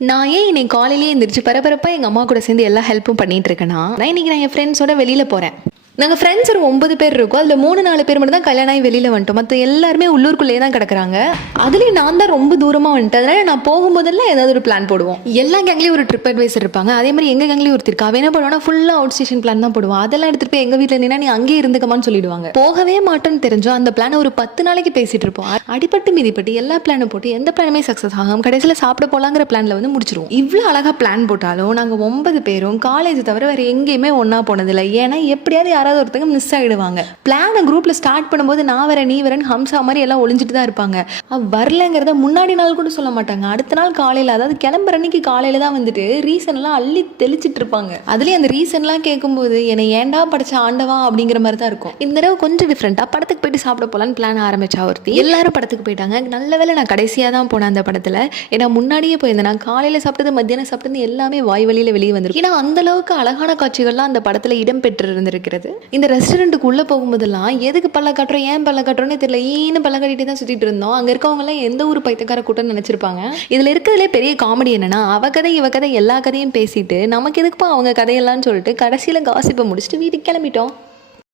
நான் ஏன் இன்னைக்கு காலையிலேயே எந்திரிச்சு பரபரப்பா எங்கள் அம்மா கூட சேர்ந்து எல்லா ஹெல்ப்பும் பண்ணிட்டு இருக்கேன்னா, இன்னைக்கு நான் என் ஃப்ரெண்ட்ஸோட வெளியில் போகிறேன். நாங்கள் ஃப்ரெண்ட்ஸ் ஒரு 9 பேர் இருக்கோம். அதில் 3-4 பேர் மட்டும் தான் கல்யாணம் ஆகி வெளியில் வந்துட்டோம். மற்ற எல்லாருமே உள்ளூருக்குள்ளேயே தான் கிடக்குறாங்க. அதுலேயும் நான் தான் ரொம்ப தூரமாக வந்துட்டேன். அதனால நான் போகும்போதெல்லாம் ஏதாவது ஒரு பிளான் போடுவோம். எல்லா கேங்லேயும் ஒரு ட்ரிப் அட்வைசர் இருப்பாங்க. அதே மாதிரி எங்கள் கேங்லேயும் ஒருத்தர் இருக்கா. அவன் என்ன பண்ணுவானா, ஃபுல்லாக அவுட் ஸ்டேஷன் பிளான் தான் போடுவான். அதெல்லாம் எடுத்துகிட்டு போய் எங்கள் வீட்டில் நின்னா நீ அங்கேயே இருந்துக்கமான்னு சொல்லிடுவாங்க. போகவே மாட்டோன்னு தெரிஞ்சோம் அந்த பிளானை ஒரு 10 நாளைக்கு பேசிட்டு இருப்போம். அடிப்பட்டு மிதிப்பட்டு எல்லா பிளானும் போட்டு எந்த பிளானுமே சக்ஸஸ் ஆகும். கடைசியில் சாப்பிட போகலாங்கிற பிளானில் வந்து முடிச்சிருவோம். இவ்வளோ அழகாக பிளான் போட்டாலும் நாங்கள் 9 பேரும் காலேஜ் தவிர வேறு எங்கேயுமே ஒன்றா போனதில்லை. ஏன்னா எப்படியாவது யாராவது ஒருத்தங்க மிஸ் ஆகிடுவாங்க. பிளானை குரூப்ல ஸ்டார்ட் பண்ணும்போது நான் வரேன் நீ வரேன்னு ஹம்சா மாதிரி எல்லாம் ஒளிஞ்சிட்டு தான் இருப்பாங்க. வரலங்கிறத முன்னாடி நாள் கூட சொல்ல மாட்டாங்க. அடுத்த நாள் காலையில், அதாவது கிளம்புற அன்னைக்கு காலையில தான் வந்துட்டு ரீசன்லாம் அள்ளி தெளிச்சிட்டு இருப்பாங்க. அதுலேயும் அந்த ரீசன்லாம் கேட்கும்போது என்னை ஏண்டா படிச்ச ஆண்டவா அப்படிங்கிற மாதிரி தான் இருக்கும். இந்த தடவை கொஞ்சம் டிஃப்ரெண்ட்டாக படத்துக்கு போயிட்டு சாப்பிட போகலான்னு பிளான் ஆரம்பிச்சா ஒருத்தி. எல்லாரும் படத்துக்கு போயிட்டாங்க. நல்ல வேளை நான் கடைசியாக தான் போனேன் அந்த படத்தில். ஏன்னா முன்னாடியே போயிருந்தேன். நான் காலையில் சாப்பிட்டது மத்தியானம் சாப்பிட்டது எல்லாமே வாய் வழியில் வெளியே வந்துருக்கு. ஏன்னா அந்த அளவுக்கு அழகான காட்சிகள்லாம் அந்த படத்தில் இடம் பெற்று இருந்திருக்கிறது. இந்த ரெஸ்டாரண்ட்டுக்கு உள்ளே போகும்போதெல்லாம் எதுக்கு பல்ல காட்டுறோம் ஏன் பல்ல காட்டுறோன்னு தெரியல, ஈன்னு பல்ல கட்டிட்டு தான் சுற்றிட்டு இருந்தோம். அங்கே இருக்கவங்கலாம் எந்த ஒரு பைத்தக்கார கூட்டம்னு நினச்சிருப்பாங்க. இதில் இருக்கிறதுலே பெரிய காமெடி என்னன்னா, அவ கதை இவ கதை எல்லா கதையும் பேசிட்டு நமக்கு எதுக்குப்பா அவங்க கதையெல்லாம் சொல்லிட்டு கடைசியில் காசிப்பை முடிச்சுட்டு வீட்டுக்கு கிளம்பிட்டோம்.